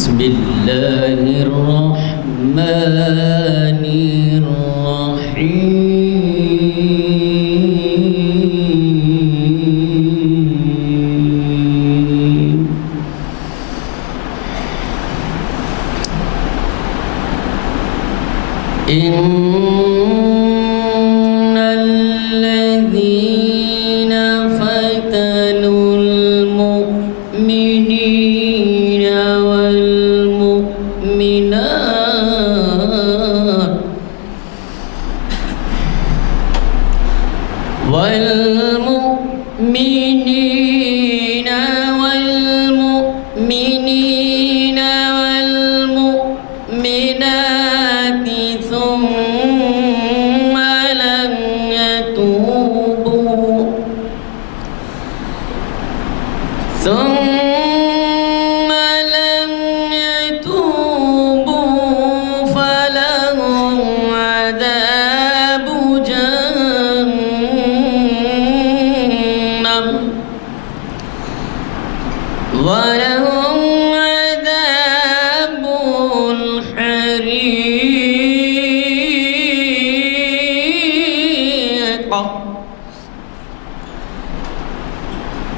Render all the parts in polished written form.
بسم اللہ الرحمن الرحیم ان الذین فتنوا المؤمنین والمؤمنين والمؤمنات ثم لم يتوبوا فلهم عذاب جهنم ولهم عذاب الحريق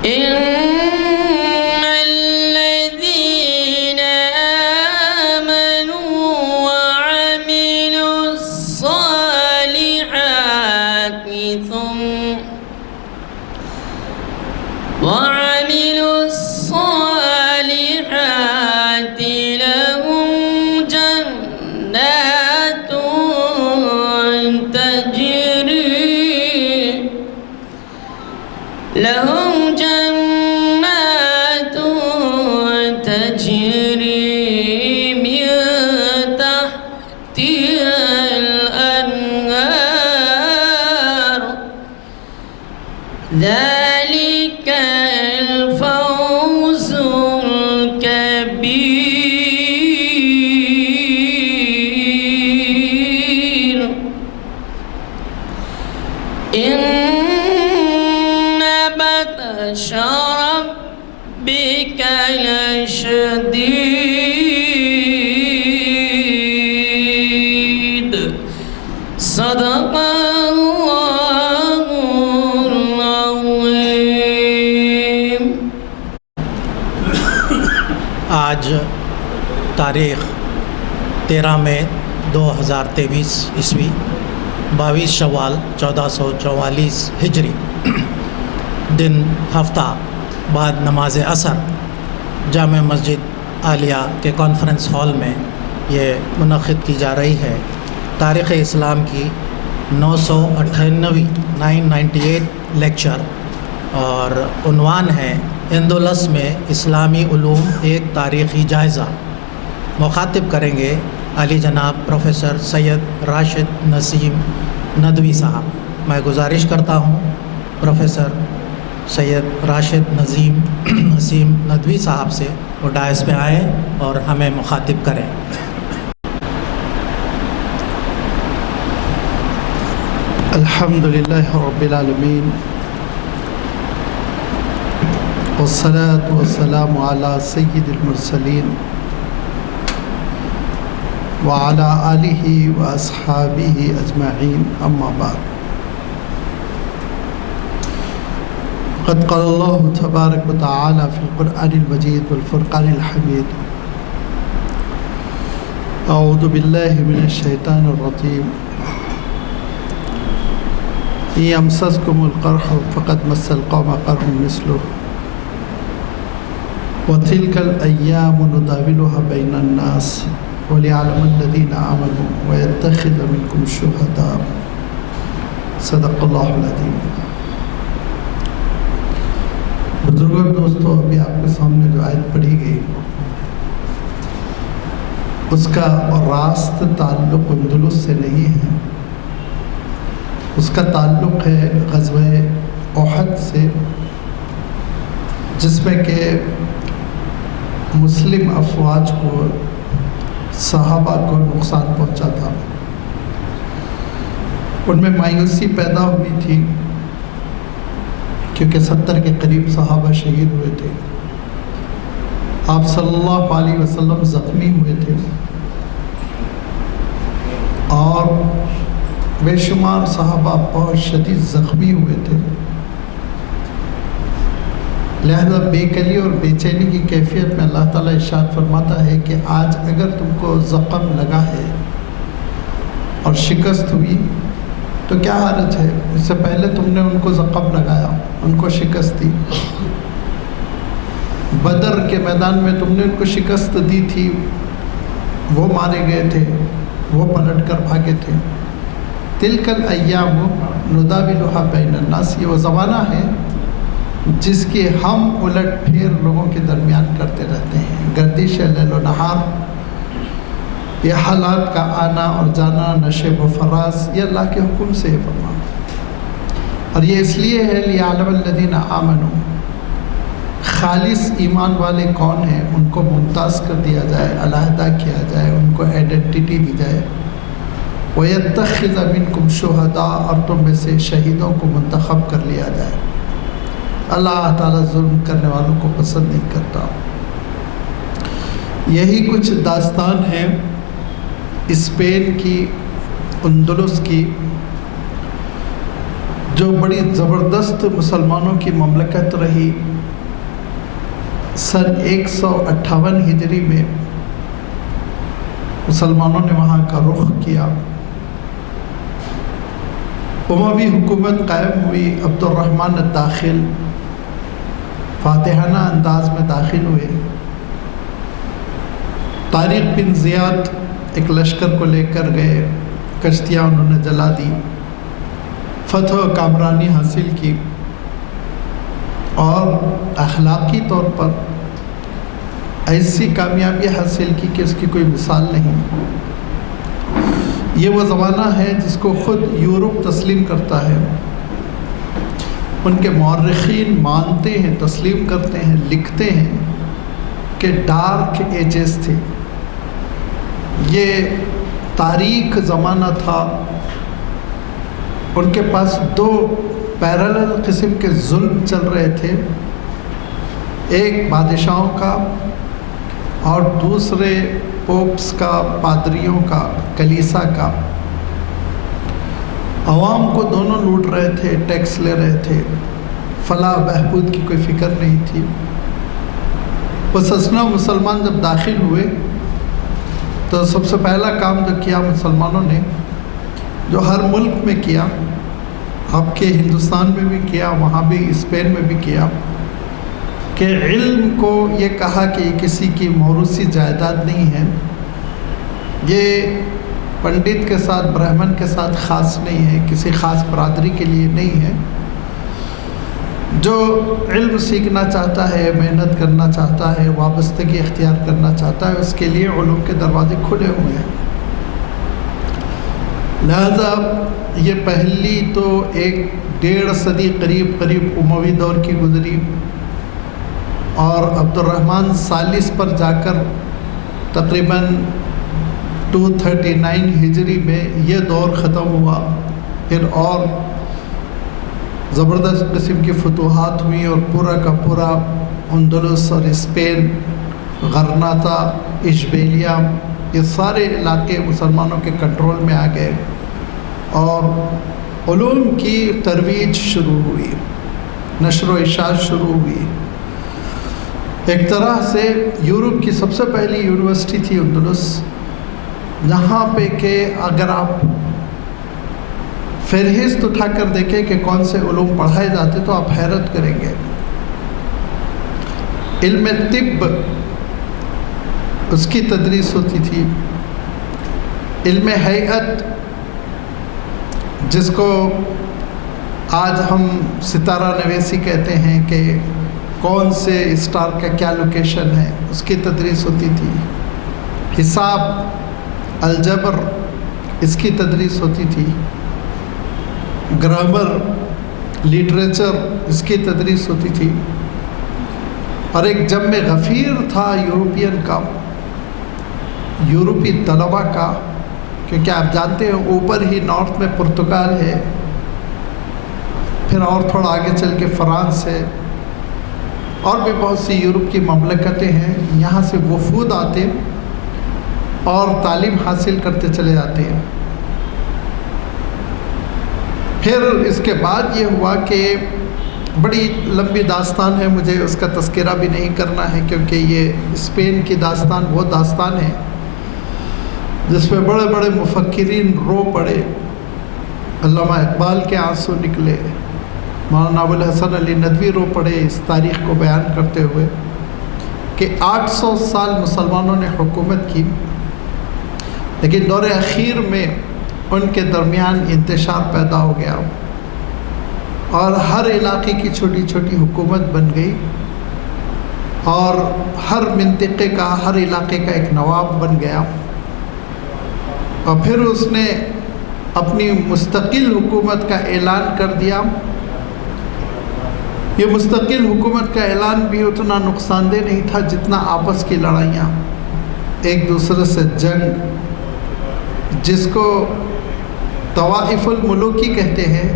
إن الذين آمنوا وعملوا الصالحات لهم جنات تجري من تحتها الأنهار ذلك الفوز الكبير إن بطش ربك لشديد صدق اللہ العظیم۔ آج تاریخ 13 مئی 2023 عیسوی 22 شوال 1444 ہجری دن ہفتہ بعد نماز عصر جامع مسجد عالیہ کے کانفرنس ہال میں یہ منعقد کی جا رہی ہے۔ تاریخ اسلام کی 998 لیکچر اور عنوان ہے اندلس میں اسلامی علوم ایک تاریخی جائزہ۔ مخاطب کریں گے علی جناب پروفیسر سید راشد نسیم ندوی صاحب۔ میں گزارش کرتا ہوں پروفیسر سید راشد نسیم ندوی صاحب سے وہ ڈائس پہ آئیں اور ہمیں مخاطب کریں۔ الحمدللہ رب العالمین والصلاة والسلام علی سید المرسلین وعلى آلہ واصحابہ اجمعین اما بعد۔ قد قال اللہ تبارک وتعالی فی القرآن المجید والفرقان الحمید اعوذ باللہ من الشیطان الرجیم یمسسکم القرح فقد مس القوم قرح مثلہ وتلك الأيام نداولها بين الناس وليعلم الذين آمنوا ويتخذ منكم شهداء صدق اللہ العظیم۔ بزرگوں دوستو، ابھی آپ کے سامنے جو آیت پڑھی گئی اس کا راست تعلق اندلس سے نہیں ہے، اس کا تعلق ہے غزوہ احد سے، جس میں کہ مسلم افواج کو صحابہ کو نقصان پہنچا تھا۔ ان میں مایوسی پیدا ہوئی تھی کیونکہ 70 کے قریب صحابہ شہید ہوئے تھے۔ آپ صلی اللہ علیہ وسلم زخمی ہوئے تھے اور بے شمار صحابہ بہت شدید زخمی ہوئے تھے، لہذا بے کلی اور بے چینی کی کیفیت میں اللہ تعالیٰ ارشاد فرماتا ہے کہ آج اگر تم کو زخم لگا ہے اور شکست ہوئی تو کیا حالت ہے؟ اس سے پہلے تم نے ان کو زخم لگایا، ان کو شکست دی، بدر کے میدان میں تم نے ان کو شکست دی تھی، وہ مارے گئے تھے، وہ پلٹ کر بھاگے تھے۔ تلک الایام نداولها بین الناس، یہ وہ زمانہ ہے جس کی ہم الٹ پھیر لوگوں کے درمیان کرتے رہتے ہیں۔ گردش لیل و نہار، یہ حالات کا آنا اور جانا، نشیب و فراز، یہ اللہ کے حکم سے ہے فرمان، اور یہ اس لیے ہے لیعلم الذین آمنوا، خالص ایمان والے کون ہیں ان کو ممتاز کر دیا جائے، علیحدہ کیا جائے، ان کو آئیڈینٹی دی جائے۔ وَيَتَّخِذَ مِنْكُمْ شُهَدَاءَ، اور تم میں سے شہیدوں کو منتخب کر لیا جائے۔ اللہ تعالیٰ ظلم کرنے والوں کو پسند نہیں کرتا۔ یہی کچھ داستان ہے اسپین کی، اندلس کی، جو بڑی زبردست مسلمانوں کی مملکت رہی۔ سن 158 ہجری میں مسلمانوں نے وہاں کا رخ کیا، اموی حکومت قائم ہوئی، عبد الرحمن الداخل فاتحانہ انداز میں داخل ہوئے۔ طارق بن زیاد ایک لشکر کو لے کر گئے، کشتیاں انہوں نے جلا دی، فتح و کامرانی حاصل کی، اور اخلاقی طور پر ایسی کامیابی حاصل کی کہ اس کی کوئی مثال نہیں۔ یہ وہ زمانہ ہے جس کو خود یورپ تسلیم کرتا ہے، ان کے مورخین مانتے ہیں، تسلیم کرتے ہیں، لکھتے ہیں کہ ڈارک ایجز تھے، یہ تاریک زمانہ تھا۔ ان کے پاس دو پیرالل قسم کے ظلم چل رہے تھے، ایک بادشاہوں کا اور دوسرے پوپس کا، پادریوں کا، کلیسا کا۔ عوام کو دونوں لوٹ رہے تھے، ٹیکس لے رہے تھے، فلاح بہبود کی کوئی فکر نہیں تھی۔ مستثنی مسلمان جب داخل ہوئے تو سب سے پہلا کام جو کیا مسلمانوں نے، جو ہر ملک میں کیا، آپ کے ہندوستان میں بھی کیا، وہاں بھی اسپین میں بھی کیا، کہ علم کو یہ کہا کہ یہ کسی کی موروثی جائیداد نہیں ہے، یہ پنڈت کے ساتھ، برہمن کے ساتھ خاص نہیں ہے، کسی خاص برادری کے لیے نہیں ہے۔ جو علم سیکھنا چاہتا ہے، محنت کرنا چاہتا ہے، وابستگی اختیار کرنا چاہتا ہے، اس کے لیے علوم کے دروازے کھلے ہوئے ہیں۔ لہذا یہ پہلی تو 1.5 صدی قریب اموی دور کی گزری، اور عبد الرحمن ثالث پر جا کر تقریباً 239 ہجری میں یہ دور ختم ہوا۔ پھر اور زبردست قسم کی فتوحات ہوئی، اور پورا کا پورا اندلس اور اسپین، غرناطہ، اشبیلیہ، یہ سارے علاقے مسلمانوں کے کنٹرول میں آ گئے، اور علوم کی ترویج شروع ہوئی، نشر و اشاعت شروع ہوئی۔ ایک طرح سے یورپ کی سب سے پہلی یونیورسٹی تھی اندلس، جہاں پہ کہ اگر آپ فہرست اٹھا کر دیکھیں کہ کون سے علوم پڑھائے جاتے تو آپ حیرت کریں گے۔ علم طب اس کی تدریس ہوتی تھی، علم ہیئت جس کو آج ہم ستارہ نویسی کہتے ہیں کہ کون سے اسٹار کا کیا لوکیشن ہے، اس کی تدریس ہوتی تھی۔ حساب، الجبر، اس کی تدریس ہوتی تھی۔ گرامر، لٹریچر، اس کی تدریس ہوتی تھی۔ اور ایک جم غفیر تھا یورپین کا، یورپی طلباء کا، کیونکہ آپ جانتے ہیں اوپر ہی نارتھ میں پرتگال ہے، پھر اور تھوڑا آگے چل کے فرانس ہے، اور بھی بہت سی یورپ کی مملکتیں ہیں، یہاں سے وفود آتے اور تعلیم حاصل کرتے چلے جاتے ہیں۔ پھر اس کے بعد یہ ہوا کہ بڑی لمبی داستان ہے، مجھے اس کا تذکرہ بھی نہیں کرنا ہے، کیونکہ یہ اسپین کی داستان وہ داستان ہے جس پہ بڑے بڑے مفکرین رو پڑے۔ علامہ اقبال کے آنسو نکلے، مولانا ابوالحسن علی ندوی رو پڑے اس تاریخ کو بیان کرتے ہوئے کہ 800 سال مسلمانوں نے حکومت کی، لیکن دور اخیر میں ان کے درمیان انتشار پیدا ہو گیا اور ہر علاقے کی چھوٹی چھوٹی حکومت بن گئی، اور ہر منطقے کا، ہر علاقے کا ایک نواب بن گیا، اور پھر اس نے اپنی مستقل حکومت کا اعلان کر دیا۔ یہ مستقل حکومت کا اعلان بھی اتنا نقصان دہ نہیں تھا جتنا آپس کی لڑائیاں، ایک دوسرے سے جنگ، جس کو طوائف الملوکی کہتے ہیں،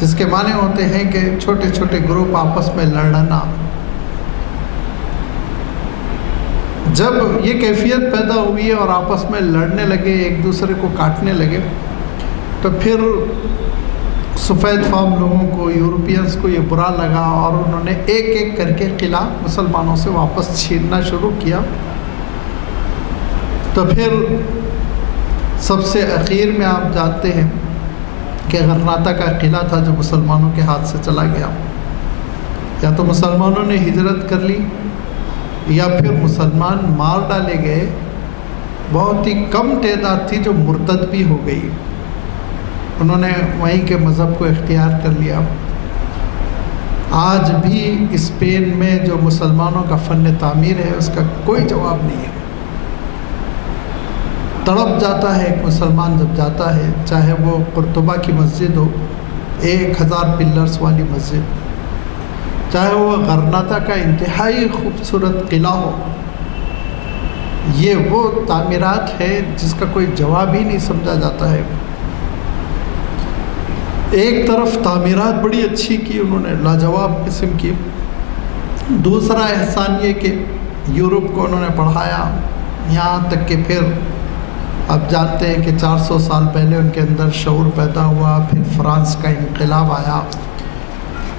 جس کے معنی ہوتے ہیں کہ چھوٹے چھوٹے گروپ آپس میں لڑنا۔ جب یہ کیفیت پیدا ہوئی اور آپس میں لڑنے لگے، ایک دوسرے کو کاٹنے لگے، تو پھر سفید فام لوگوں کو، یورپینز کو یہ برا لگا، اور انہوں نے ایک ایک کر کے قلعہ مسلمانوں سے واپس چھیننا شروع کیا۔ تو پھر سب سے اخیر میں آپ جانتے ہیں کہ غرناطہ کا قلعہ تھا جو مسلمانوں کے ہاتھ سے چلا گیا۔ یا تو مسلمانوں نے ہجرت کر لی، یا پھر مسلمان مار ڈالے گئے۔ بہت ہی کم تعداد تھی جو مرتد بھی ہو گئی، انہوں نے وہیں کے مذہب کو اختیار کر لیا۔ آج بھی اسپین میں جو مسلمانوں کا فن تعمیر ہے اس کا کوئی جواب نہیں ہے۔ تڑپ جاتا ہے ایک مسلمان جب جاتا ہے، چاہے وہ قرطبہ کی مسجد ہو، 1000 پلرز والی مسجد، چاہے وہ غرناطہ کا انتہائی خوبصورت قلعہ ہو، یہ وہ تعمیرات ہے جس کا کوئی جواب ہی نہیں سمجھا جاتا ہے۔ ایک طرف تعمیرات بڑی اچھی کی انہوں نے، لاجواب قسم کی، دوسرا احسان یہ کہ یورپ کو انہوں نے پڑھایا، یہاں تک کہ پھر آپ جانتے ہیں کہ 400 سال پہلے ان کے اندر شعور پیدا ہوا، پھر فرانس کا انقلاب آیا،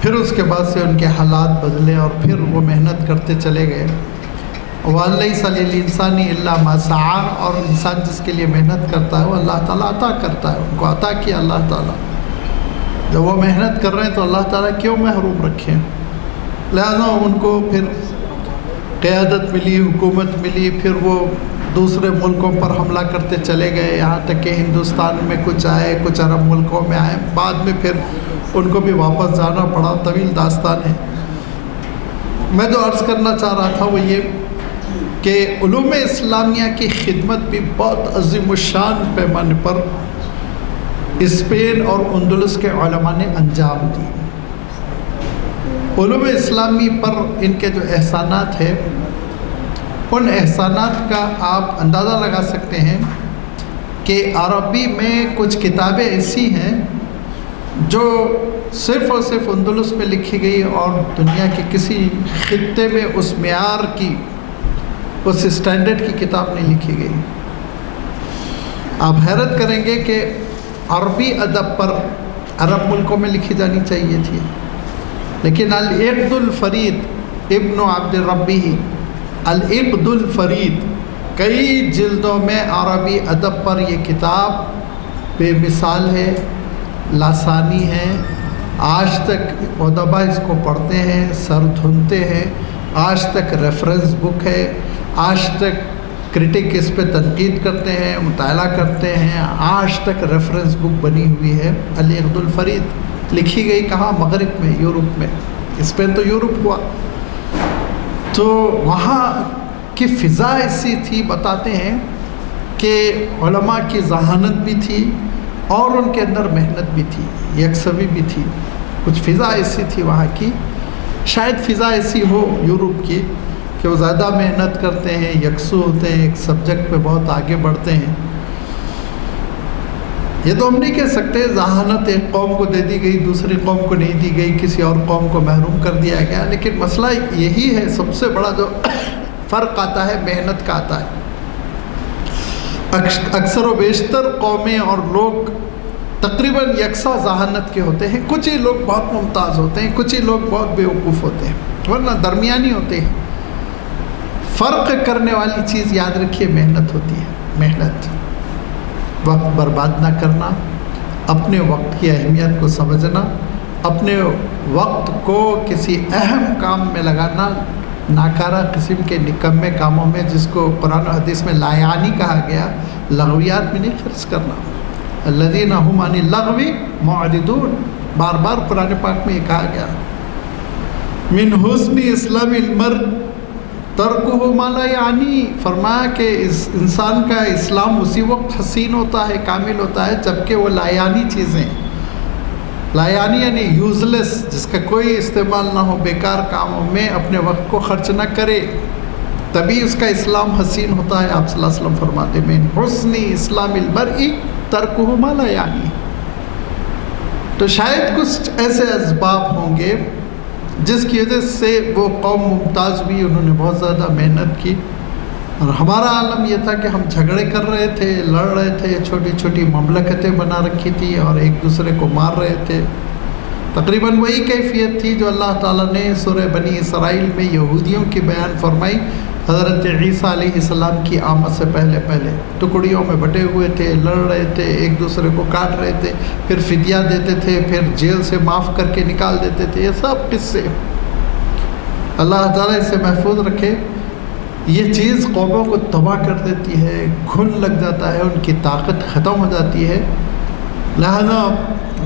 پھر اس کے بعد سے ان کے حالات بدلے اور پھر وہ محنت کرتے چلے گئے۔ وَلَيْسَ لِلْإِنسَانِ إِلَّا مَا سَعَىٰ، اور انسان جس کے لیے محنت کرتا ہے وہ اللہ تعالیٰ عطا کرتا ہے، ان کو عطا کیا اللہ تعالیٰ۔ جب وہ محنت کر رہے ہیں تو اللہ تعالیٰ کیوں محروم رکھیں؟ لہذا ان کو پھر قیادت ملی، حکومت ملی، پھر وہ دوسرے ملکوں پر حملہ کرتے چلے گئے، یہاں تک کہ ہندوستان میں کچھ آئے، کچھ عرب ملکوں میں آئے، بعد میں پھر ان کو بھی واپس جانا پڑا، طویل داستان ہے۔ میں جو عرض کرنا چاہ رہا تھا وہ یہ کہ علوم اسلامیہ کی خدمت بھی بہت عظیم الشان پیمانے پر اسپین اور اندلس کے علماء نے انجام دی۔ علوم اسلامی پر ان کے جو احسانات ہیں، ان احسانات کا آپ اندازہ لگا سکتے ہیں کہ عربی میں کچھ کتابیں ایسی ہیں جو صرف اور صرف اندلس میں لکھی گئی اور دنیا کے کسی خطے میں اس معیار کی، اس اسٹینڈرڈ کی کتاب نہیں لکھی گئی۔ آپ حیرت کریں گے کہ عربی ادب پر عرب ملکوں میں لکھی جانی چاہیے تھی، لیکن العقد الفرید ابن عبد الربی، العقد الفرید، کئی جلدوں میں عربی ادب پر یہ کتاب بے مثال ہے، لاسانی ہے، آج تک ادبا اس کو پڑھتے ہیں، سر دھنتے ہیں، آج تک ریفرنس بک ہے، آج تک کرٹک اس پہ تنقید کرتے ہیں، مطالعہ کرتے ہیں، آج تک ریفرنس بک بنی ہوئی ہے العقد الفرید۔ لکھی گئی کہاں؟ مغرب میں، یورپ میں، اسپین تو یورپ ہوا۔ تو وہاں کی فضا ایسی تھی، بتاتے ہیں کہ علماء کی ذہانت بھی تھی اور ان کے اندر محنت بھی تھی، یکسوئی بھی تھی، کچھ فضا ایسی تھی وہاں کی۔ شاید فضا ایسی ہو یورپ کی کہ وہ زیادہ محنت کرتے ہیں، یکسو ہوتے ہیں، ایک سبجیکٹ پہ بہت آگے بڑھتے ہیں۔ یہ تو ہم نہیں کہہ سکتے ذہانت ایک قوم کو دے دی گئی دوسری قوم کو نہیں دی گئی، کسی اور قوم کو محروم کر دیا گیا، لیکن مسئلہ یہی ہے، سب سے بڑا جو فرق آتا ہے محنت کا آتا ہے۔ اکثر و بیشتر قومیں اور لوگ تقریباً یکساں ذہانت کے ہوتے ہیں، کچھ ہی لوگ بہت ممتاز ہوتے ہیں، کچھ ہی لوگ بہت بیوقوف ہوتے ہیں، ورنہ درمیانی ہوتے ہیں۔ فرق کرنے والی چیز یاد رکھیے محنت ہوتی ہے، محنت، وقت برباد نہ کرنا، اپنے وقت کی اہمیت کو سمجھنا، اپنے وقت کو کسی اہم کام میں لگانا، ناکارہ قسم کے نکمے کاموں میں، جس کو قرآن و حدیث میں لایانی کہا گیا، لغویات میں نہیں خرچ کرنا۔ الذین هم عن اللغو معرضون، بار بار قرآن پاک میں یہ کہا گیا۔ من حسن اسلام المرء ترکہ ما لا یعنی، فرمایا کہ اس انسان کا اسلام اسی وقت حسین ہوتا ہے، کامل ہوتا ہے، جبکہ وہ لایانی چیزیں، لایانی یعنی یوزلیس، جس کا کوئی استعمال نہ ہو، بیکار کاموں میں اپنے وقت کو خرچ نہ کرے، تبھی اس کا اسلام حسین ہوتا ہے۔ آپ صلی اللہ علیہ وسلم فرماتے ہیں من حسن اسلام المرء ترکہ ما لا یعنی۔ تو شاید کچھ ایسے اسباب ہوں گے جس کی وجہ سے وہ قوم ممتاز ہوئی، انہوں نے بہت زیادہ محنت کی، اور ہمارا عالم یہ تھا کہ ہم جھگڑے کر رہے تھے، لڑ رہے تھے، چھوٹی چھوٹی مملکتیں بنا رکھی تھی اور ایک دوسرے کو مار رہے تھے۔ تقریباً وہی کیفیت تھی جو اللہ تعالیٰ نے سورہ بنی اسرائیل میں یہودیوں کی بیان فرمائی۔ حضرت عیسیٰ علیہ السلام کی آمد سے پہلے ٹکڑیوں میں بٹے ہوئے تھے، لڑ رہے تھے، ایک دوسرے کو کاٹ رہے تھے، پھر فدیہ دیتے تھے، پھر جیل سے معاف کر کے نکال دیتے تھے۔ یہ سب قصے، اللہ تعالیٰ اسے محفوظ رکھے۔ یہ چیز قوموں کو تباہ کر دیتی ہے، گھن لگ جاتا ہے، ان کی طاقت ختم ہو جاتی ہے، لہذا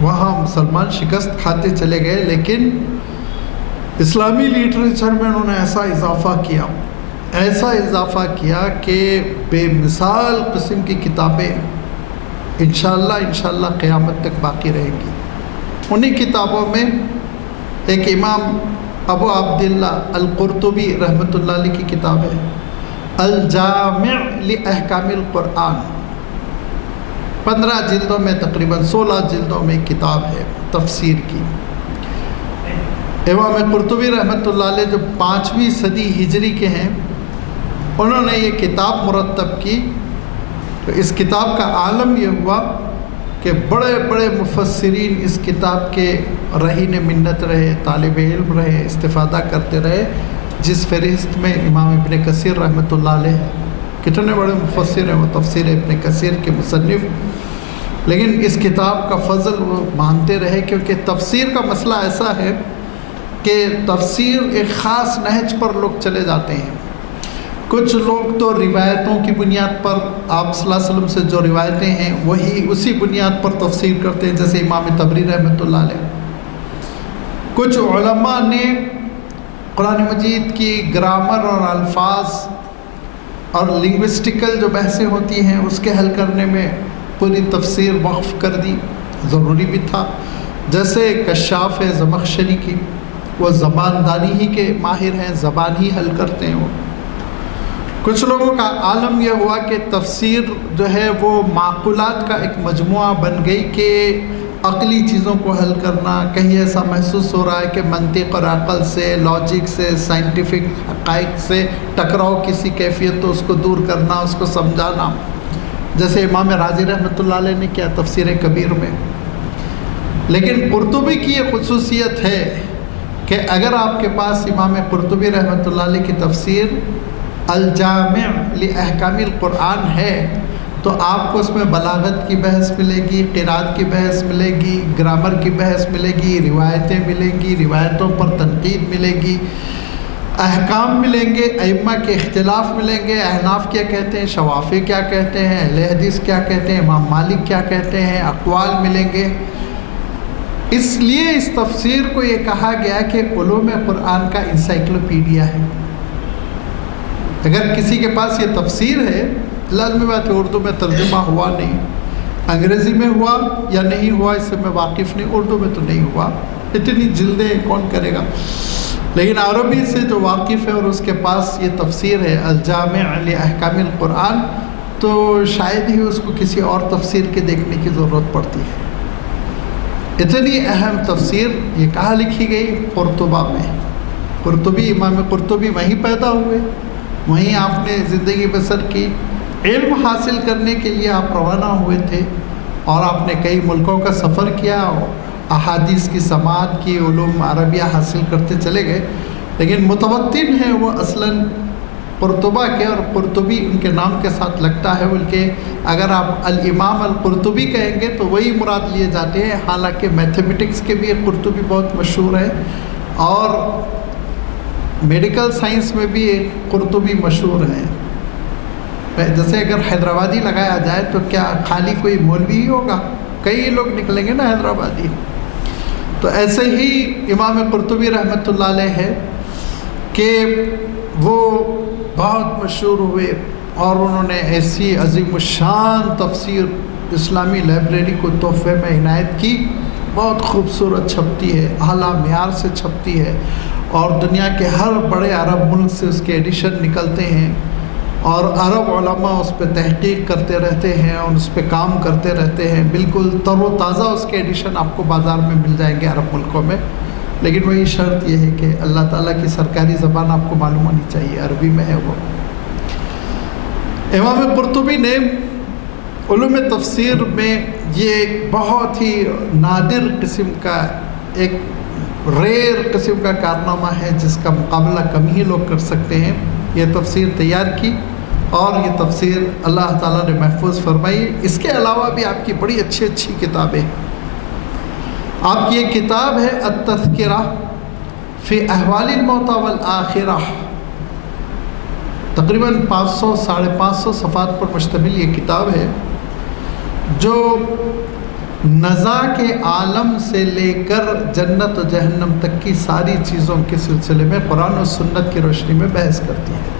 وہاں مسلمان شکست کھاتے چلے گئے۔ لیکن اسلامی لٹریچر میں انہوں نے ایسا اضافہ کیا کہ بے مثال قسم کی کتابیں انشاءاللہ قیامت تک باقی رہیں گی۔ انہی کتابوں میں ایک امام ابو عبداللہ القرطبی رحمۃ اللہ علیہ کی کتاب ہے الجامع لاحکام القرآن، 15 جلدوں میں، تقریباً 16 جلدوں میں ایک کتاب ہے تفسیر کی۔ امام قرطبی رحمۃ اللہ علیہ جو 5ویں صدی ہجری کے ہیں، انہوں نے یہ کتاب مرتب کی۔ تو اس کتاب کا عالم یہ ہوا کہ بڑے بڑے مفسرین اس کتاب کے رہین منت رہے، طالب علم رہے، استفادہ کرتے رہے، جس فہرست میں امام ابن کثیر رحمۃ اللہ علیہ ہے۔ کتنے بڑے مفسر ہیں وہ، تفسیر ابن کثیر کے مصنف، لیکن اس کتاب کا فضل وہ مانتے رہے، کیونکہ تفسیر کا مسئلہ ایسا ہے کہ تفسیر ایک خاص نہج پر لوگ چلے جاتے ہیں۔ کچھ لوگ تو روایتوں کی بنیاد پر، آپ صلی اللہ علیہ وسلم سے جو روایتیں ہیں وہی اسی بنیاد پر تفسیر کرتے ہیں، جیسے امام طبری رحمۃ اللہ علیہ۔ کچھ علماء نے قرآن مجید کی گرامر اور الفاظ اور لنگوسٹیکل جو بحثیں ہوتی ہیں اس کے حل کرنے میں پوری تفسیر وقف کر دی، ضروری بھی تھا۔ جیسے کشاف ہے زمخشری کی، وہ زبان دانی ہی کے ماہر ہیں، زبان ہی حل کرتے ہیں وہ۔ کچھ لوگوں کا عالم یہ ہوا کہ تفسیر جو ہے وہ معقولات کا ایک مجموعہ بن گئی کہ عقلی چیزوں کو حل کرنا، کہیں ایسا محسوس ہو رہا ہے کہ منطق اور عقل سے، لاجک سے، سائنٹیفک حقائق سے ٹکراؤ کسی کیفیت تو اس کو دور کرنا، اس کو سمجھانا، جیسے امام رازی رحمۃ اللہ علیہ نے کیا تفسیر کبیر میں۔ لیکن قرطبی کی یہ خصوصیت ہے کہ اگر آپ کے پاس امام قرطبی رحمۃ اللہ علیہ کی تفسیر الجامع لاحکام القرآن ہے تو آپ کو اس میں بلاغت کی بحث ملے گی، قرات کی بحث ملے گی، گرامر کی بحث ملے گی، روایتیں ملیں گی، روایتوں پر تنقید ملے گی، احکام ملیں گے، ائمہ کے اختلاف ملیں گے، احناف کیا کہتے ہیں، شوافی کیا کہتے ہیں، اہل حدیث کیا کہتے ہیں، امام مالک کیا کہتے ہیں، اقوال ملیں گے۔ اس لیے اس تفسیر کو یہ کہا گیا کہ علوم قرآن کا انسائکلوپیڈیا ہے۔ اگر کسی کے پاس یہ تفسیر ہے، لازمی بات ہے اردو میں ترجمہ ہوا نہیں، انگریزی میں ہوا یا نہیں ہوا اس سے میں واقف نہیں، اردو میں تو نہیں ہوا، اتنی جلدیں کون کرے گا، لیکن عربی سے جو واقف ہے اور اس کے پاس یہ تفسیر ہے الجامع لاحکام القرآن، تو شاید ہی اس کو کسی اور تفسیر کے دیکھنے کی ضرورت پڑتی ہے۔ اتنی اہم تفسیر یہ کہاں لکھی گئی؟ قرطبہ میں۔ قرطبی، امام قرطبی وہیں پیدا ہوئے، وہیں آپ نے زندگی بسر کی۔ علم حاصل کرنے کے لیے آپ روانہ ہوئے تھے اور آپ نے کئی ملکوں کا سفر کیا، احادیث کی سماعت کی، علوم عربیہ حاصل کرتے چلے گئے، لیکن متوطن ہیں وہ اصلاً قرطبہ کے، اور قرطبی ان کے نام کے ساتھ لگتا ہے، بلکہ اگر آپ الامام القرطبی کہیں گے تو وہی مراد لیے جاتے ہیں۔ حالانکہ میتھمیٹکس کے بھی ایک قرطبی بہت مشہور ہے، اور میڈیکل سائنس میں بھی ایک قرطبی مشہور ہے۔ جیسے اگر حیدرآبادی لگایا جائے تو کیا خالی کوئی مولوی ہی ہوگا؟ کئی لوگ نکلیں گے نا حیدرآبادی۔ تو ایسے ہی امام قرطبی رحمۃ اللہ علیہ ہے کہ وہ بہت مشہور ہوئے، اور انہوں نے ایسی عظیم الشان تفسیر اسلامی لائبریری کو تحفے میں عنایت کی۔ بہت خوبصورت چھپتی ہے، اعلیٰ معیار سے چھپتی ہے، اور دنیا کے ہر بڑے عرب ملک سے اس کے ایڈیشن نکلتے ہیں، اور عرب علماء اس پہ تحقیق کرتے رہتے ہیں اور اس پہ کام کرتے رہتے ہیں۔ بالکل تر و تازہ اس کے ایڈیشن آپ کو بازار میں مل جائیں گے عرب ملکوں میں، لیکن وہی شرط یہ ہے کہ اللہ تعالیٰ کی سرکاری زبان آپ کو معلوم ہونی چاہیے، عربی میں ہے وہ۔ امام قرطبی نے علوم تفسیر میں یہ ایک بہت ہی نادر قسم کا، ایک ریئر قسم کا کارنامہ ہے جس کا مقابلہ کم ہی لوگ کر سکتے ہیں۔ یہ تفسیر تیار کی اور یہ تفسیر اللہ تعالیٰ نے محفوظ فرمائی۔ اس کے علاوہ بھی آپ کی بڑی اچھی اچھی کتابیں ہیں۔ آپ کی ایک کتاب ہے التذکرہ فی احوال الموتى والآخرہ، تقریباً 500 ساڑھے 500 صفحات پر مشتمل یہ کتاب ہے، جو نزا کے عالم سے لے کر جنت و جہنم تک کی ساری چیزوں کے سلسلے میں قرآن و سنت کی روشنی میں بحث کرتی ہے۔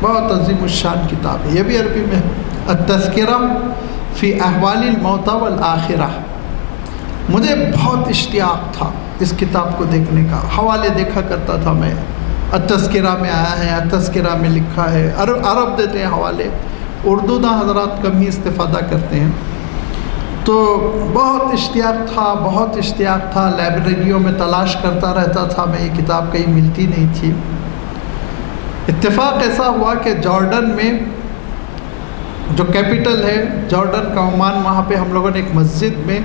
بہت عظیم الشان کتاب ہے، یہ بھی عربی میں ہے، التذکرہ فی احوال الموتى والآخرہ۔ مجھے بہت اشتیاق تھا اس کتاب کو دیکھنے کا، حوالے دیکھا کرتا تھا میں، التذکرہ میں آیا ہے، التذکرہ میں لکھا ہے، عرب دیتے ہیں حوالے، اردو نہ حضرات کم ہی استفادہ کرتے ہیں۔ تو بہت اشتیاق تھا، لائبریریوں میں تلاش کرتا رہتا تھا میں، یہ کتاب کہیں ملتی نہیں تھی۔ اتفاق ایسا ہوا کہ جارڈن میں جو کیپٹل ہے جارڈن کا عمان، وہاں پہ ہم لوگوں نے ایک مسجد میں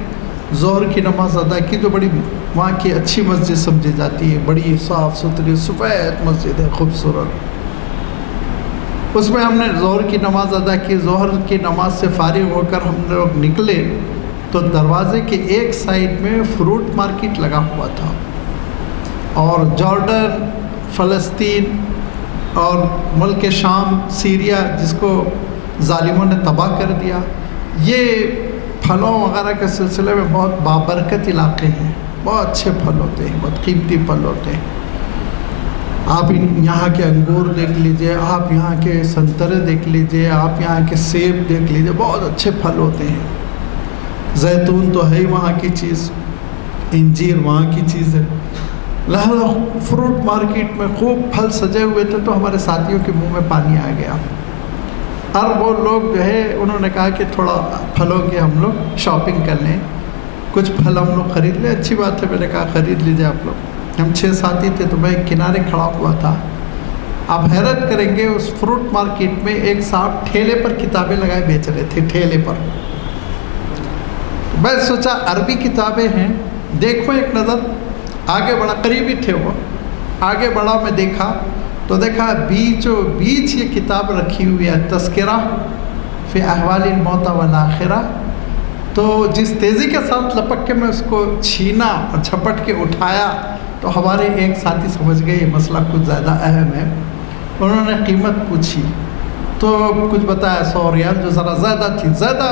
ظہر کی نماز ادا کی، جو بڑی وہاں کی اچھی مسجد سمجھی جاتی ہے، بڑی صاف ستھری سفید مسجد ہے، خوبصورت۔ اس میں ہم نے ظہر کی نماز ادا کی۔ ظہر کی نماز سے فارغ ہو کر ہم لوگ نکلے تو دروازے کے ایک سائڈ میں فروٹ مارکیٹ لگا ہوا تھا، اور جارڈن، فلسطین اور ملک شام، سیریا جس کو ظالموں نے تباہ کر دیا، یہ پھلوں وغیرہ کے سلسلے میں بہت بابرکت علاقے ہیں، بہت اچھے پھل ہوتے ہیں، بہت قیمتی پھل ہوتے ہیں۔ آپ یہاں کے انگور دیکھ لیجئے، آپ یہاں کے سنترے دیکھ لیجئے، آپ یہاں کے سیب دیکھ لیجئے، بہت اچھے پھل ہوتے ہیں۔ زیتون تو ہے ہی وہاں کی چیز، انجیر وہاں کی چیز ہے۔ لہذا فروٹ مارکیٹ میں خوب پھل سجے ہوئے تھے، تو ہمارے ساتھیوں کے منہ میں پانی آ گیا، اور وہ لوگ جو ہے انہوں نے کہا کہ تھوڑا پھلوں کی ہم لوگ شاپنگ کر لیں، کچھ پھل ہم لوگ خرید لیں۔ اچھی بات ہے، میں نے کہا خرید لیجئے آپ لوگ۔ ہم 6 ساتھی تھے، تو میں ایک کنارے کھڑا ہوا تھا۔ آپ حیرت کریں گے، اس فروٹ مارکیٹ میں ایک صاحب ٹھیلے پر کتابیں لگائے بیچ رہے تھے، ٹھیلے پر۔ میں سوچا عربی کتابیں ہیں، دیکھو ایک نظر۔ آگے بڑھا، قریبی تھے وہ، آگے بڑھا، میں دیکھا تو دیکھا بیچوں بیچ یہ کتاب رکھی ہوئی ہے، تذکرہ فی احوال الموتى والآخرہ۔ تو جس تیزی کے ساتھ لپک کے میں اس کو چھینا اور جھپٹ کے اٹھایا، تو ہمارے ایک ساتھی سمجھ گئے یہ مسئلہ کچھ زیادہ اہم ہے۔ انہوں نے قیمت پوچھی تو کچھ بتایا 100 ریال، جو ذرا زیادہ تھی، زیادہ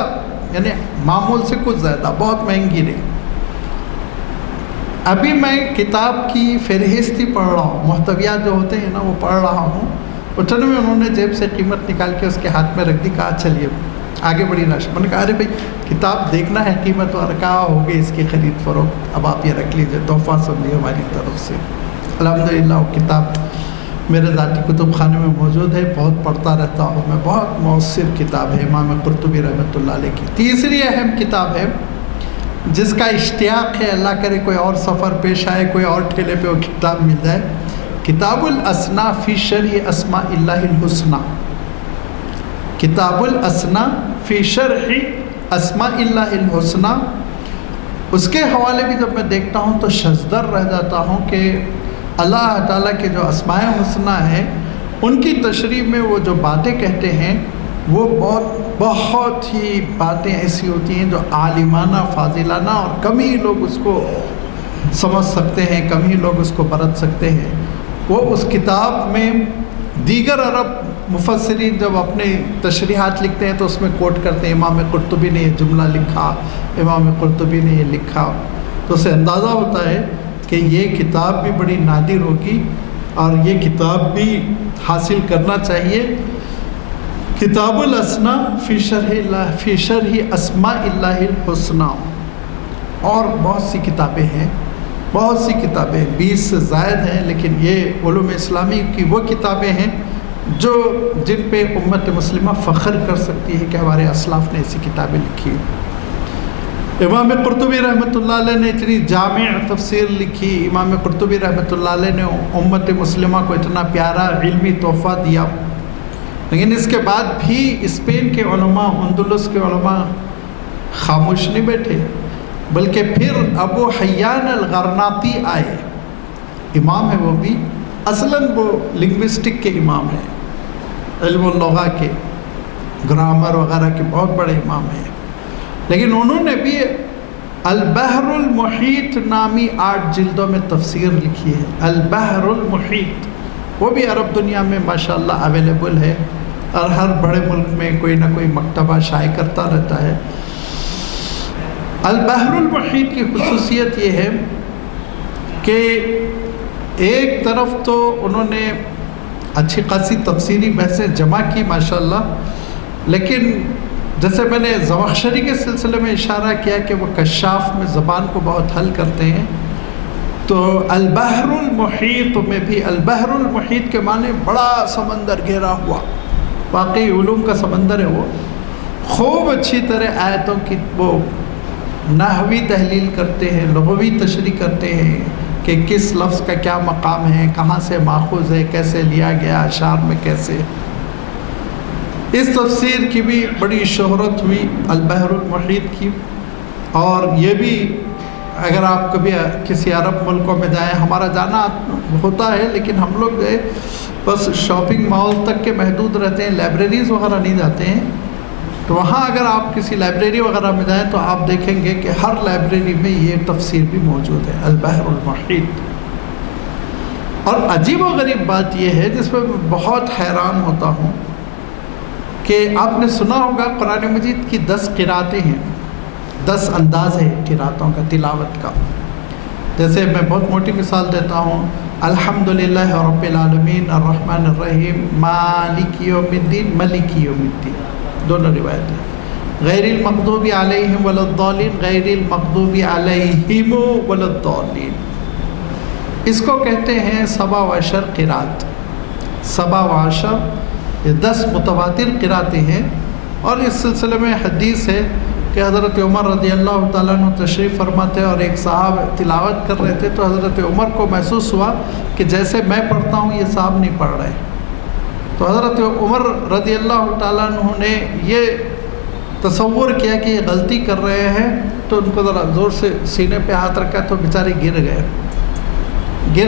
یعنی معمول سے کچھ زیادہ، بہت مہنگی نہیں۔ ابھی میں کتاب کی فہرست ہی پڑھ رہا ہوں، محتویات جو ہوتے ہیں نا وہ پڑھ رہا ہوں، اتنے میں انہوں نے جیب سے قیمت نکال کے اس کے ہاتھ میں رکھ دی، کہا چلیے آگے بڑی رش۔ میں نے کہا ارے بھائی کتاب دیکھنا ہے قیمت، اور کہا ہو گئی اس کی خرید فروخت، اب آپ یہ رکھ لیجیے، تحفہ سمجھیے ہماری طرف سے۔ الحمدللہ وہ کتاب میرے ذاتی کتب خانے میں موجود ہے، بہت پڑھتا رہتا ہوں میں، بہت مؤثر کتاب ہے امام قرطبی رحمۃ اللہ علیہ کی۔ تیسری اہم کتاب ہے جس کا اشتیاق ہے، اللہ کرے کوئی اور سفر پیش آئے، کوئی اور ٹھیلے پہ وہ کتاب مل جائے، کتاب الاسنا فی شرح اسماء اللہ الحسنی۔ کتاب الاسنا فی شرح اسماء اللہ الحسنی، اس کے حوالے بھی جب میں دیکھتا ہوں تو شزدر رہ جاتا ہوں کہ اللہ تعالیٰ کے جو اسماء حسنی ہیں ان کی تشریح میں وہ جو باتیں کہتے ہیں وہ بہت ہی باتیں ایسی ہوتی ہیں جو عالمانہ، فاضلانہ، اور کم ہی لوگ اس کو سمجھ سکتے ہیں، کم ہی لوگ اس کو برت سکتے ہیں۔ وہ اس کتاب میں دیگر عرب مفسرین جب اپنے تشریحات لکھتے ہیں تو اس میں کوٹ کرتے ہیں امام قرطبی نے یہ جملہ لکھا، امام قرطبی نے یہ لکھا، تو اسے اندازہ ہوتا ہے کہ یہ کتاب بھی بڑی نادر ہوگی اور یہ کتاب بھی حاصل کرنا چاہیے۔ کتاب الاسنا فی شرح اسماء اللہ الحسنی، اور بہت سی کتابیں ہیں، بہت سی کتابیں 20 سے زائد ہیں، لیکن یہ علوم اسلامی کی وہ کتابیں ہیں جن پہ امت مسلمہ فخر کر سکتی ہے کہ ہمارے اسلاف نے ایسی کتابیں لکھی۔ امام قرطبی رحمۃ اللہ علیہ نے اتنی جامع تفسیر لکھی، امام قرطبی رحمۃ اللہ علیہ نے امت مسلمہ کو اتنا پیارا علمی تحفہ دیا، لیکن اس کے بعد بھی اسپین کے علماء، اندلس کے علماء خاموش نہیں بیٹھے، بلکہ پھر ابو حیان الغرناطی آئے، امام ہے وہ بھی، اصلاً وہ لنگوسٹک کے امام ہیں، علم اللغہ کے، گرامر وغیرہ کے بہت بڑے امام ہیں، لیکن انہوں نے بھی البحر المحیط نامی 8 جلدوں میں تفسیر لکھی ہے۔ البحر المحیط، وہ بھی عرب دنیا میں ماشاءاللہ اویلیبل ہے، اور ہر بڑے ملک میں کوئی نہ کوئی مکتبہ شائع کرتا رہتا ہے۔ البحر المحیط کی خصوصیت یہ ہے کہ ایک طرف تو انہوں نے اچھی خاصی تفسیری بحثیں جمع کی ماشاءاللہ، لیکن جیسے میں نے زمخشری کے سلسلے میں اشارہ کیا کہ وہ کشاف میں زبان کو بہت حل کرتے ہیں، تو البحر المحیط میں بھی، البحر المحیط کے معنی بڑا سمندر گھیرا ہوا، واقعی علوم کا سمندر ہے وہ، خوب اچھی طرح آیتوں کی وہ نحوی تحلیل کرتے ہیں، لغوی تشریح کرتے ہیں کہ کس لفظ کا کیا مقام ہے، کہاں سے ماخوذ ہے، کیسے لیا گیا، اشعار میں کیسے۔ اس تفسیر کی بھی بڑی شہرت ہوئی البحر المحیط کی، اور یہ بھی اگر آپ کبھی کسی عرب ملکوں میں جائیں، ہمارا جانا ہوتا ہے لیکن ہم لوگ بس شاپنگ مال تک کے محدود رہتے ہیں، لائبریریز وغیرہ نہیں جاتے ہیں، تو وہاں اگر آپ کسی لائبریری وغیرہ میں جائیں تو آپ دیکھیں گے کہ ہر لائبریری میں یہ تفسیر بھی موجود ہے، البحر المحیط۔ اور عجیب و غریب بات یہ ہے جس پہ میں بہت حیران ہوتا ہوں کہ آپ نے سنا ہوگا قرآن مجید کی 10 قراتیں ہیں، 10 انداز ہے قراتوں کا، تلاوت کا۔ جیسے میں بہت موٹی مثال دیتا ہوں، الحمدللہ رب العالمین الرحمن الرحیم مالک یوم الدین، ملک یوم الدین، دونوں روایتیں، غیر المغضوب علیہم ولا الضالین، غیر المغضوب علیہم ولا الضالین، اس کو کہتے ہیں 17 قرات، 17 یہ 10 متواتر قراتیں ہیں۔ اور اس سلسلے میں حدیث ہے کہ حضرت عمر رضی اللہ تعالیٰ عنہ تشریف فرماتے اور ایک صاحب تلاوت کر رہے تھے، تو حضرت عمر کو محسوس ہوا کہ جیسے میں پڑھتا ہوں یہ صاحب نہیں پڑھ رہے، تو حضرت عمر رضی اللہ تعالیٰ عنہ نے یہ تصور کیا کہ یہ غلطی کر رہے ہیں، تو ان کو ذرا زور سے سینے پہ ہاتھ رکھا تو بیچارے گر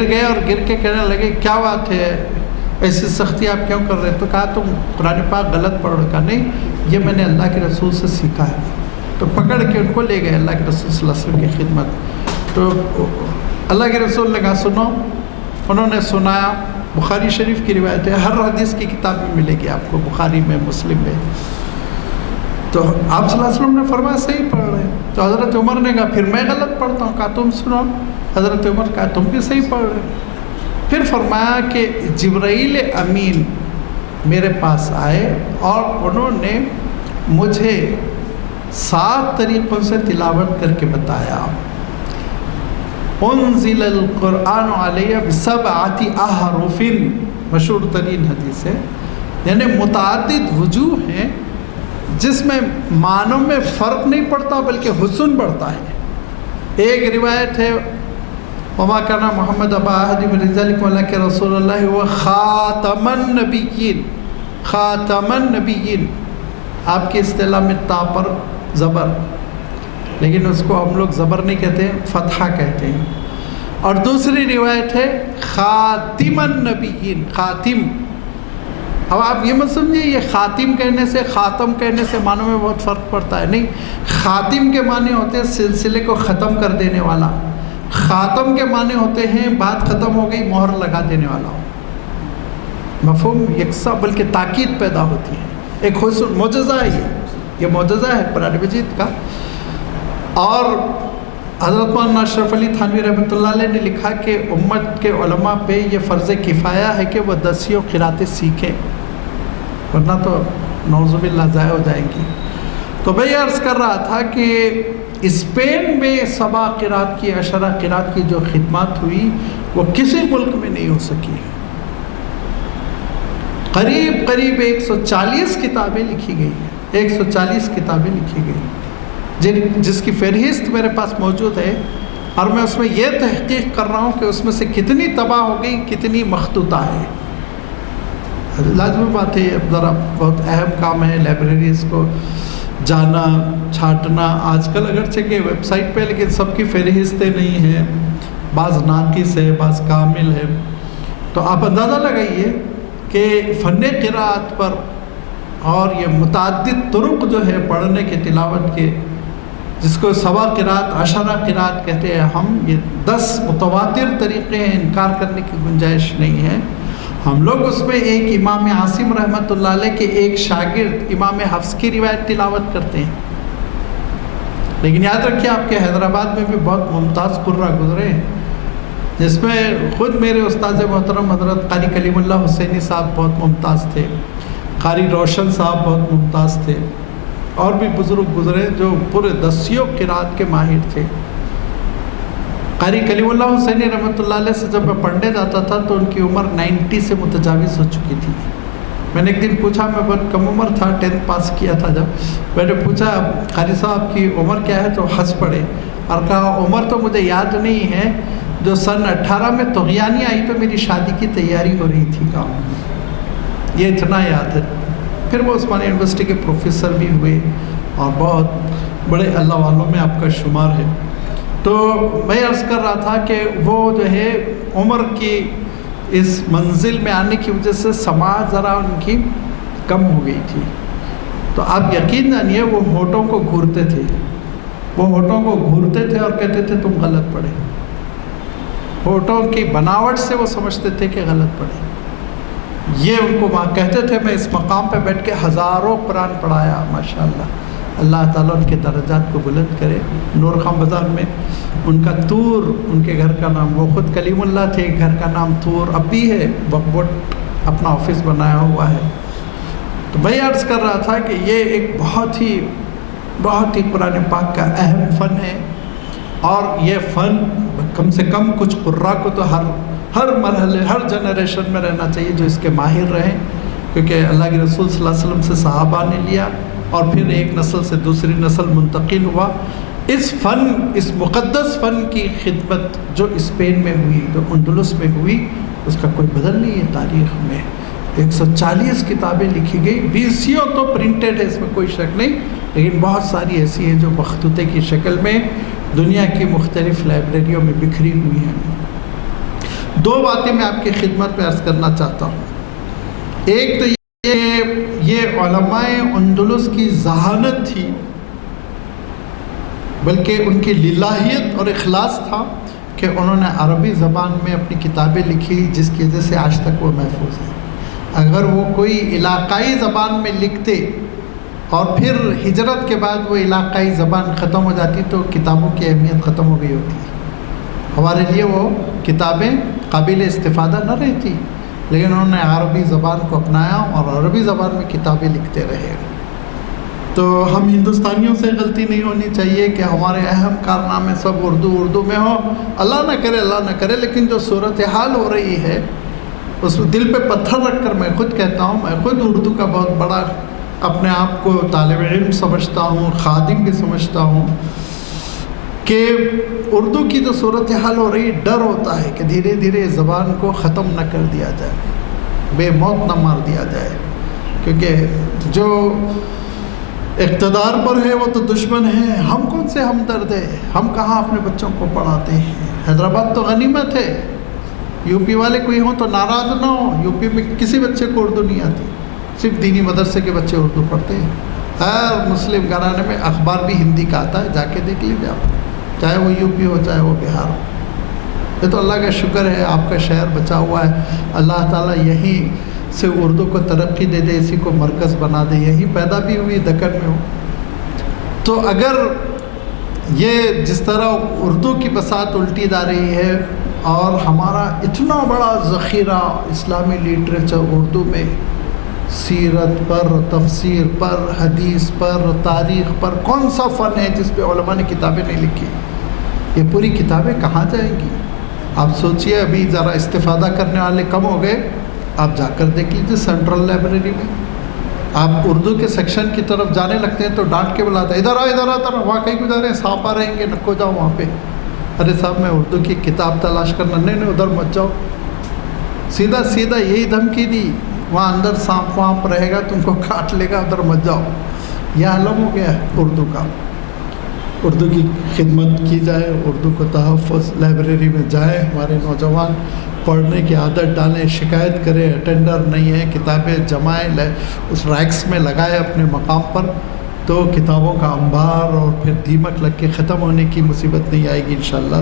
گئے اور گر کے کہنے لگے کیا بات ہے، ایسی سختی آپ کیوں کر رہے ہیں؟ تو کہا تم قرآن پاک غلط پڑھ رہے، کہا نہیں یہ میں نے اللہ کے رسول سے سیکھا ہے، تو پکڑ کے ان کو لے گئے اللہ کے رسول صلی اللہ علیہ وسلم کی خدمت، تو اللہ کے رسول نے کہا سنو، انہوں نے سنایا۔ بخاری شریف کی روایت ہے، ہر حدیث کی کتاب میں ملے گی آپ کو، بخاری میں، مسلم میں، تو آپ صلی اللہ علیہ وسلم نے فرمایا صحیح پڑھ رہے ہیں، تو حضرت عمر نے کہا پھر میں غلط پڑھتا ہوں، کہا تم سنو، حضرت عمر کہا تم بھی صحیح پڑھ رہے ہیں۔ پھر فرمایا کہ جبرائیل امین میرے پاس آئے اور انہوں نے مجھے 7 طریقوں سے تلاوت کر کے بتایا، انزل القرآن علیہ ب7 احرف، مشہور ترین حدیث ہے، یعنی متعدد وجوہ ہیں جس میں معنوں میں فرق نہیں پڑتا بلکہ حسن بڑھتا ہے۔ ایک روایت ہے وما کان محمد ابا احد من رجالکم ولکن رسول اللہ ہوا خاتم النبیین، خاتم النبیین، آپ کی اصطلاح میں تا پر زبر، لیکن اس کو ہم لوگ زبر نہیں کہتے ہیں، فتحہ کہتے ہیں۔ اور دوسری روایت ہے خاتم النبیین، خاتم۔ اب آپ یہ مت سمجھیے یہ خاتم کہنے سے خاتم کہنے سے معنوں میں بہت فرق پڑتا ہے، نہیں، خاتم کے معنی ہوتے ہیں سلسلے کو ختم کر دینے والا، خاتم کے معنی ہوتے ہیں بات ختم ہو گئی مہر لگا دینے والا، مفہوم یکساں بلکہ تاکید پیدا ہوتی ہے، ایک حسن معجزہ ہے، یہ معجزہ ہے قرآن مجید کا۔ اور حضرت مولانا اشرف علی تھانوی رحمۃ اللہ علیہ نے لکھا کہ امت کے علماء پہ یہ فرض کفایہ ہے کہ وہ 10 قراتیں سیکھیں، ورنہ تو نعوذ باللہ ضائع ہو جائیں گی۔ تو میں یہ عرض کر رہا تھا کہ اسپین میں 7 قرات کی 10 قرات کی جو خدمات ہوئی وہ کسی ملک میں نہیں ہو سکی۔ قریب 140 کتابیں لکھی گئی ہیں، 140 کتابیں لکھی گئی، جس کی فہرست میرے پاس موجود ہے، اور میں اس میں یہ تحقیق کر رہا ہوں کہ اس میں سے کتنی طبع ہو گئی، کتنی مخطوطہ ہے۔ لازمی بات ہے، اب ذرا بہت اہم کام ہے لائبریریز کو جانا چھانٹنا۔ آج کل اگرچہ کہ ویب سائٹ پہ لیکن سب کی فہرستیں نہیں ہیں، بعض ناقص ہے بعض کامل ہے، تو آپ اندازہ لگائیے کہ فن قرات پر اور یہ متعدد طرق جو ہے پڑھنے کے تلاوت کے، جس کو 7 قرات 10 قرات کہتے ہیں ہم، یہ 10 متواتر طریقے ہیں، انکار کرنے کی گنجائش نہیں ہے۔ ہم لوگ اس میں ایک امام عاصم رحمۃ اللہ علیہ کے ایک شاگرد امام حفص کی روایت تلاوت کرتے ہیں، لیکن یاد رکھیے آپ کے حیدرآباد میں بھی بہت ممتاز قرہ گزرے ہیں، جس میں خود میرے استاد محترم حضرت قاری کلیم اللہ حسینی صاحب بہت ممتاز تھے، قاری روشن صاحب بہت ممتاز تھے، اور بھی بزرگ گزرے جو پورے 10 قرات کے ماہر تھے۔ قاری کلیم اللہ حسینی رحمۃ اللہ علیہ سے جب میں پڑھنے جاتا تھا تو ان کی عمر 90 سے متجاوز ہو چکی تھی۔ میں نے ایک دن پوچھا، میں بہت کم عمر تھا، 10th پاس کیا تھا جب، میں نے پوچھا قاری صاحب کی عمر کیا ہے، تو ہنس پڑے اور کہا عمر تو مجھے یاد نہیں ہے، جو سن 18 میں طغیانی آئی تو میری شادی کی تیاری ہو رہی تھی، کہا یہ اتنا یاد ہے۔ پھر وہ عثمانیہ یونیورسٹی کے پروفیسر بھی ہوئے اور بہت بڑے اللہ والوں میں آپ کا شمار ہے۔ تو میں عرض کر رہا تھا کہ وہ جو ہے عمر کی اس منزل میں آنے کی وجہ سے سماعت ذرا ان کی کم ہو گئی تھی، تو آپ یقین جانیے وہ ہونٹوں کو گھورتے تھے، وہ ہونٹوں کو گھورتے تھے اور کہتے تھے تم غلط پڑھے، ہونٹوں کی بناوٹ سے وہ سمجھتے تھے کہ غلط پڑھے۔ یہ ان کو کہتے تھے، میں اس مقام پہ بیٹھ کے ہزاروں قرآن پڑھایا، ماشاءاللہ، اللہ تعالیٰ ان کے درجات کو بلند کرے۔ نور خان بازار میں ان کا طور، ان کے گھر کا نام، وہ خود کلیم اللہ تھے، گھر کا نام طور اب بھی ہے، بکبوٹ اپنا آفس بنایا ہوا ہے۔ تو میں عرض کر رہا تھا کہ یہ ایک بہت ہی قرآن پاک کا اہم فن ہے، اور یہ فن کم سے کم کچھ قراء کو تو ہر مرحلے ہر جنریشن میں رہنا چاہیے جو اس کے ماہر رہیں، کیونکہ اللہ کے رسول صلی اللہ علیہ وسلم سے صحابہ نے لیا اور پھر ایک نسل سے دوسری نسل منتقل ہوا۔ اس مقدس فن کی خدمت جو اسپین میں ہوئی، جو اندلس میں ہوئی، اس کا کوئی بدل نہیں ہے تاریخ میں۔ 140 کتابیں لکھی گئی، 20 تو پرنٹڈ ہے، اس میں کوئی شک نہیں، لیکن بہت ساری ایسی ہیں جو مخطوطے کی شکل میں دنیا کی مختلف لائبریریوں میں بکھری ہوئی ہیں۔ 2 باتیں میں آپ کی خدمت میں عرض کرنا چاہتا ہوں۔ ایک تو یہ علماء اندلس کی ذہانت تھی، بلکہ ان کی للہیت اور اخلاص تھا کہ انہوں نے عربی زبان میں اپنی کتابیں لکھی، جس کی وجہ سے آج تک وہ محفوظ ہیں۔ اگر وہ کوئی علاقائی زبان میں لکھتے اور پھر ہجرت کے بعد وہ علاقائی زبان ختم ہو جاتی تو کتابوں کی اہمیت ختم ہو گئی ہوتی، ہمارے لیے وہ کتابیں قابل استفادہ نہ رہتی، لیکن انہوں نے عربی زبان کو اپنایا اور عربی زبان میں کتابیں لکھتے رہے۔ تو ہم ہندوستانیوں سے غلطی نہیں ہونی چاہیے کہ ہمارے اہم کارنامے سب اردو میں ہوں، اللہ نہ کرے، لیکن جو صورتحال ہو رہی ہے اس دل پہ پتھر رکھ کر میں خود کہتا ہوں، میں خود اردو کا بہت بڑا اپنے آپ کو طالب علم سمجھتا ہوں، خادم بھی سمجھتا ہوں، کہ اردو کی جو صورتحال ہو رہی، ڈر ہوتا ہے کہ دھیرے دھیرے زبان کو ختم نہ کر دیا جائے، بے موت نہ مار دیا جائے، کیونکہ جو اقتدار پر ہے وہ تو دشمن ہے، ہم کون سے ہمدرد ہیں، ہم کہاں اپنے بچوں کو پڑھاتے ہیں۔ حیدرآباد تو غنیمت ہے، یو پی والے کوئی ہوں تو ناراض نہ ہوں، یو پی میں کسی بچے کو اردو نہیں آتی، صرف دینی مدرسے کے بچے اردو پڑھتے ہیں۔ ہر مسلم گھرانے میں اخبار بھی ہندی کا آتا ہے، جا کے دیکھ لیجیے آپ، چاہے وہ یو پی ہو چاہے وہ بہار ہو۔ یہ تو اللہ کا شکر ہے، آپ کا شہر بچا ہوا ہے، اللہ تعالیٰ یہیں سے اردو کو ترقی دے دے، اسی کو مرکز بنا دے، یہیں پیدا بھی ہوئی دکن میں ہو۔ تو اگر یہ جس طرح اردو کی بساط الٹی جا رہی ہے، اور ہمارا اتنا بڑا ذخیرہ اسلامی لٹریچر اردو میں، سیرت پر، تفسیر پر، حدیث پر، تاریخ پر، کون سا فن ہے جس پہ علماء نے کتابیں نہیں لکھی؟ یہ پوری کتابیں کہاں جائیں گی؟ آپ سوچئے، ابھی ذرا استفادہ کرنے والے کم ہو گئے، آپ جا کر دیکھ لیجیے سینٹرل لائبریری میں، آپ اردو کے سیکشن کی طرف جانے لگتے ہیں تو ڈانٹ کے بلاتا ہے، ادھر آ ادھر آ، ادھر وہاں کہیں کو جا رہے ہیں، سانپ آ رہیں گے، نکو جاؤ وہاں پہ۔ ارے صاحب میں اردو کی کتاب تلاش کرنا، نہیں ادھر مت جاؤ، سیدھا سیدھا یہی دھمکی دی، وہاں اندر سانپ وانپ رہے گا، تم کو کاٹ لے گا، ادھر مت جاؤ۔ یہ عالم ہو گیا ہے اردو کا۔ اردو کی خدمت کی جائے، اردو کو تحفظ، لائبریری میں جائیں، ہمارے نوجوان پڑھنے کی عادت ڈالیں، شکایت کریں اٹینڈر نہیں ہے، کتابیں جمائیں، اس ریکس میں لگائیں اپنے مقام پر، تو کتابوں کا انبار اور پھر دیمک لگ کے ختم ہونے کی مصیبت نہیں آئے گی انشاءاللہ۔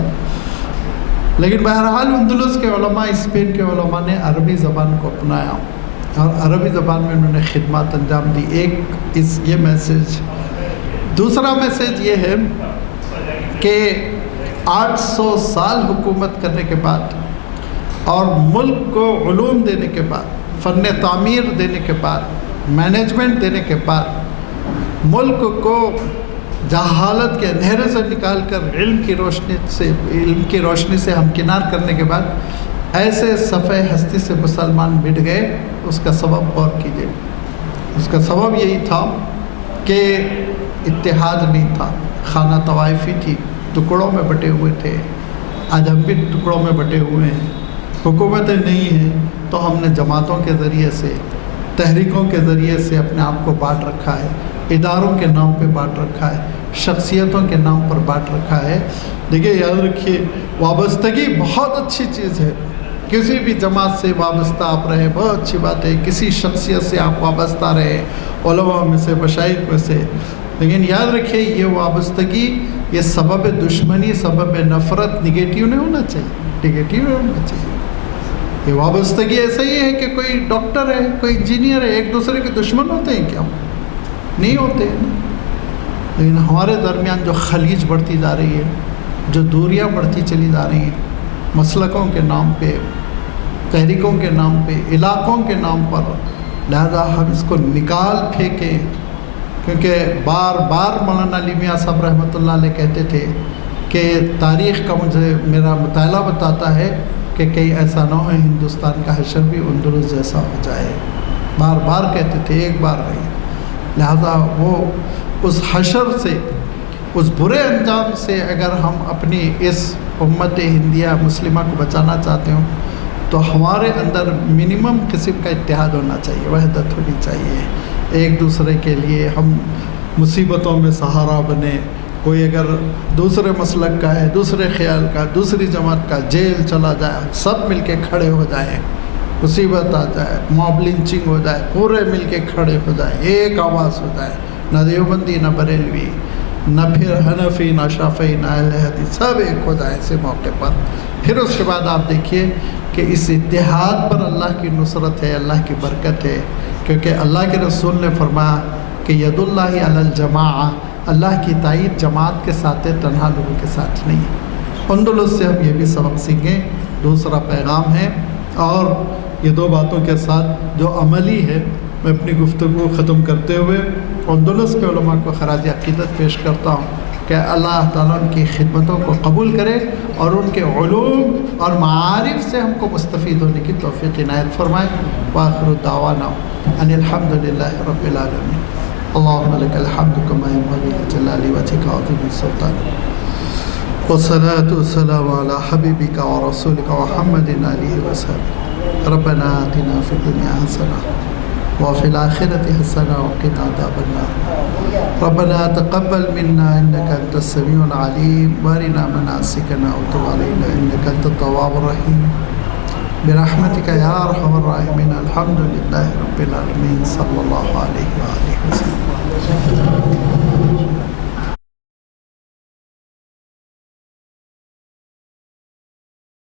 لیکن بہرحال اندلس کے علماء، اسپین کے علماء نے عربی زبان کو اپنایا اور عربی زبان میں انہوں نے خدمات انجام دی۔ ایک یہ میسیج۔ دوسرا میسیج یہ ہے کہ 800 سال حکومت کرنے کے بعد اور ملک کو علوم دینے کے بعد، فن تعمیر دینے کے بعد، مینجمنٹ دینے کے بعد، ملک کو جہالت کے اندھیرے سے نکال کر علم کی روشنی سے ہمکنار کرنے کے بعد ایسے صفحہ ہستی سے مسلمان مٹ گئے، اس کا سبب غور کیجیے۔ اس کا سبب یہی تھا کہ اتحاد نہیں تھا، خانہ طوائفی تھی، ٹکڑوں میں بٹے ہوئے تھے۔ آج ہم بھی ٹکڑوں میں بٹے ہوئے ہیں، حکومتیں نہیں ہیں تو ہم نے جماعتوں کے ذریعے سے، تحریکوں کے ذریعے سے اپنے آپ کو بانٹ رکھا ہے، اداروں کے نام پہ بانٹ رکھا ہے، شخصیتوں کے نام پر بانٹ رکھا ہے۔ دیکھیے، یاد رکھیے، وابستگی بہت اچھی چیز ہے، کسی بھی جماعت سے وابستہ آپ رہیں بہت اچھی بات ہے، کسی شخصیت سے آپ وابستہ رہیں، علماء میں سے، مشائخ میں سے، لیکن یاد رکھیے یہ وابستگی، یہ سبب دشمنی، سبب نفرت نگیٹیو نہیں ہونا چاہیے، نگیٹیو نہیں ہونا چاہیے۔ یہ وابستگی ایسا ہی ہے کہ کوئی ڈاکٹر ہے، کوئی انجینئر ہے، ایک دوسرے کے دشمن ہوتے ہیں کیا؟ نہیں ہوتے ہیں۔ لیکن ہمارے درمیان جو خلیج بڑھتی جا رہی ہے، جو دوریاں بڑھتی چلی جا رہی ہیں، مسلکوں کے نام پہ، تحریکوں کے نام پہ، علاقوں کے نام پر، لہذا ہم اس کو نکال پھینکیں۔ کیونکہ بار بار مولانا علی میاں صاحب رحمۃ اللہ علیہ کہتے تھے کہ تاریخ کا میرا مطالعہ بتاتا ہے کہ کہیں ایسا نہ ہو ہندوستان کا حشر بھی اندلس جیسا ہو جائے۔ بار بار کہتے تھے، ایک بار نہیں۔ لہذا وہ اس حشر سے، اس برے انجام سے اگر ہم اپنی اس امت ہندیہ مسلمہ کو بچانا چاہتے ہوں تو ہمارے اندر منیمم قسم کا اتحاد ہونا چاہیے، وحدت ہونی چاہیے، ایک دوسرے کے لیے ہم مصیبتوں میں سہارا بنے۔ کوئی اگر دوسرے مسلک کا ہے، دوسرے خیال کا، دوسری جماعت کا، جیل چلا جائے، سب مل کے کھڑے ہو جائیں، مصیبت آ جائے، موب لنچنگ ہو جائے، پورے مل کے کھڑے ہو جائیں، ایک آواز ہو جائے، نہ دیوبندی، نہ بریلوی، نہ پھر حنفی، نہ شافعی، نہ اہل حدیث، سب ایک ہو جائیں ایسے موقع پر۔ پھر اس کے بعد آپ دیکھیے کہ اس اتحاد پر اللہ کی نصرت ہے، اللہ کی برکت ہے، کیونکہ اللہ کے رسول نے فرمایا کہ ید اللہ علی الجماع، اللہ کی تائید جماعت کے ساتھ ہے، تنہا لوگوں کے ساتھ نہیں ہے۔ اندلس سے ہم یہ بھی سبق سیکھیں، دوسرا پیغام ہے، اور یہ دو باتوں کے ساتھ جو عملی ہے، میں اپنی گفتگو ختم کرتے ہوئے اندلس کے علماء کو خراج عقیدت پیش کرتا ہوں کہ اللہ تعالیٰ ان کی خدمتوں کو قبول کرے اور ان کے علوم اور معارف سے ہم کو مستفید ہونے کی توفیق عنایت فرمائے. وآخر دعوانا ان الحمد للہ رب العالمین. اللہم لک الحمد کما ینبغی لجلال وجہک وعظیم سلطانک والصلاة والسلام علی حبیبک ورسولک محمد آلہ وصحبہ. ربنا آتنا فی الدنیا حسنہ وفي الآخرة حسنة وقنا عذاب النار. ربنا تقبل منا إنك أنت السميع العليم وارنا مناسكنا وتب علينا إنك أنت التواب الرحيم برحمتك يا أرحم الراحمين. الحمد لله رب العالمين. صلى الله عليه وآله وسلم.